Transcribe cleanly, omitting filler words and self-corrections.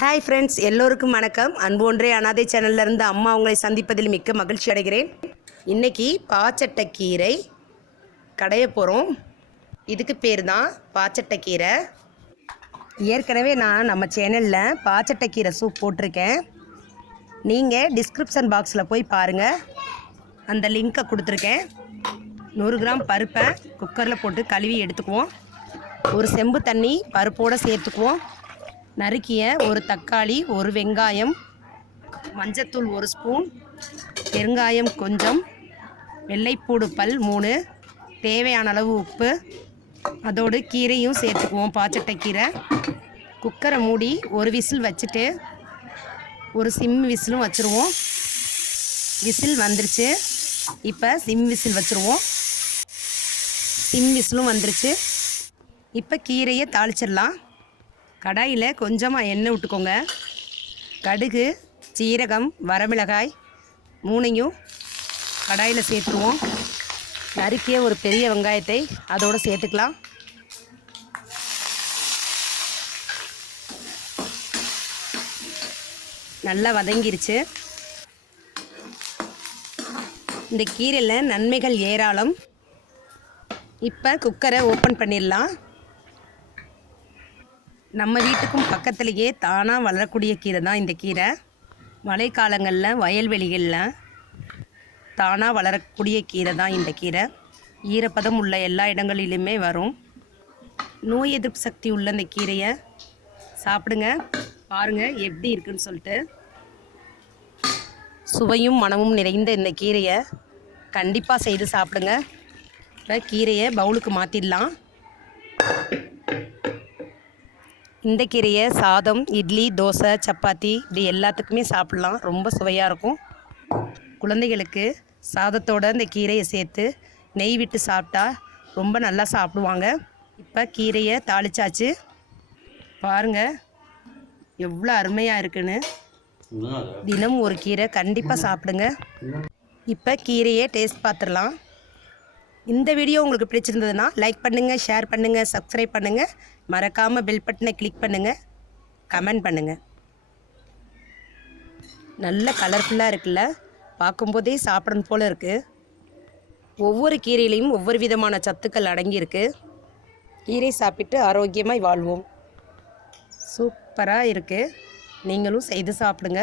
Hi friends, எல்லோருக்கும் வணக்கம். அன்பு ஒன்றே அனாதை சேனல்லேருந்து அம்மா உங்களை சந்திப்பதில் மிக்க மகிழ்ச்சி அடைகிறேன். இன்றைக்கி பாச்சட்டைக்கீரை கடைய போகிறோம். இதுக்கு பேர் தான் பாச்சட்டைக்கீரை. ஏற்கனவே நான் நம்ம சேனலில் பாச்சட்டைக்கீரை சூப் போட்டிருக்கேன். நீங்கள் டிஸ்கிரிப்ஷன் பாக்ஸில் போய் பாருங்கள், அந்த லிங்க்கை கொடுத்துருக்கேன். 100 கிராம் பருப்பை குக்கரில் போட்டு கழுவி எடுத்துக்குவோம். ஒரு செம்பு தண்ணி பருப்போடு சேர்த்துக்குவோம். நறுக்கிய ஒரு தக்காளி, ஒரு வெங்காயம், மஞ்சத்தூள் 1 ஸ்பூன், பெருங்காயம் கொஞ்சம், வெள்ளைப்பூடு பல் 3, தேவையான அளவு உப்பு, அதோடு கீரையும் சேர்த்துக்குவோம். பாச்சட்டைக்கீரை. குக்கரை மூடி ஒரு விசில் வச்சுட்டு ஒரு சிம் விசிலும் வச்சுருவோம். விசில் வந்துருச்சு. இப்போ சிம் விசில் வச்சுருவோம். சிம் விசிலும் வந்துருச்சு. இப்போ கீரையை தாளிச்சிடலாம். கடாயில் கொஞ்சமாக எண்ணெய் விட்டுக்கோங்க. கடுகு, சீரகம், வரமிளகாய் 3ஐயும் கடாயில் சேர்த்துருவோம். நறுக்கிய ஒரு பெரிய வெங்காயத்தை அதோடு சேர்த்துக்கலாம். நல்லா வதங்கிருச்சு. இந்த கீரையில் நன்மைகள் ஏராளம். இப்போ குக்கரை ஓப்பன் பண்ணிடலாம். நம்ம வீட்டுக்கும் பக்கத்துலேயே தானாக வளரக்கூடிய கீரை தான் இந்த கீரை. மழைக்காலங்களில் வயல்வெளிகளில் தானாக வளரக்கூடிய கீரை தான் இந்த கீரை. ஈரப்பதம் உள்ள எல்லா இடங்களிலுமே வரும். நோய் எதிர்ப்பு சக்தி உள்ள இந்த கீரையை சாப்பிடுங்க. பாருங்கள் எப்படி இருக்குன்னு சொல்லிட்டு. சுவையும் மனமும் நிறைந்த இந்த கீரையை கண்டிப்பாக செய்து சாப்பிடுங்க. இப்போ கீரையை பவுலுக்கு மாற்றிடலாம். இந்த கீரையை சாதம், இட்லி, தோசை, சப்பாத்தி இப்படி எல்லாத்துக்குமே சாப்பிட்லாம். ரொம்ப சுவையாக இருக்கும். குழந்தைகளுக்கு சாதத்தோடு இந்த கீரையை சேர்த்து நெய் விட்டு சாப்பிட்டா ரொம்ப நல்லா சாப்பிடுவாங்க. இப்போ கீரையை தாளிச்சாச்சு. பாருங்கள் எவ்வளோ அருமையாக இருக்குன்னு. தினம் ஒரு கீரை கண்டிப்பாக சாப்பிடுங்க. இப்போ கீரையை டேஸ்ட் பார்த்துடலாம். இந்த வீடியோ உங்களுக்கு பிடிச்சிருந்ததுன்னா லைக் பண்ணுங்கள், ஷேர் பண்ணுங்கள், சப்ஸ்கிரைப் பண்ணுங்கள். மறக்காமல் பெல் பட்டனை கிளிக் பண்ணுங்கள், கமெண்ட் பண்ணுங்கள். நல்ல கலர்ஃபுல்லாக இருக்குல்ல, பார்க்கும்போதே சாப்பிடணும் போல் இருக்குது. ஒவ்வொரு கீரையிலையும் ஒவ்வொரு விதமான சத்துக்கள் அடங்கியிருக்கு. கீரை சாப்பிட்டு ஆரோக்கியமாய் வாழ்வோம். சூப்பராக இருக்குது. நீங்களும் செய்து சாப்பிடுங்க.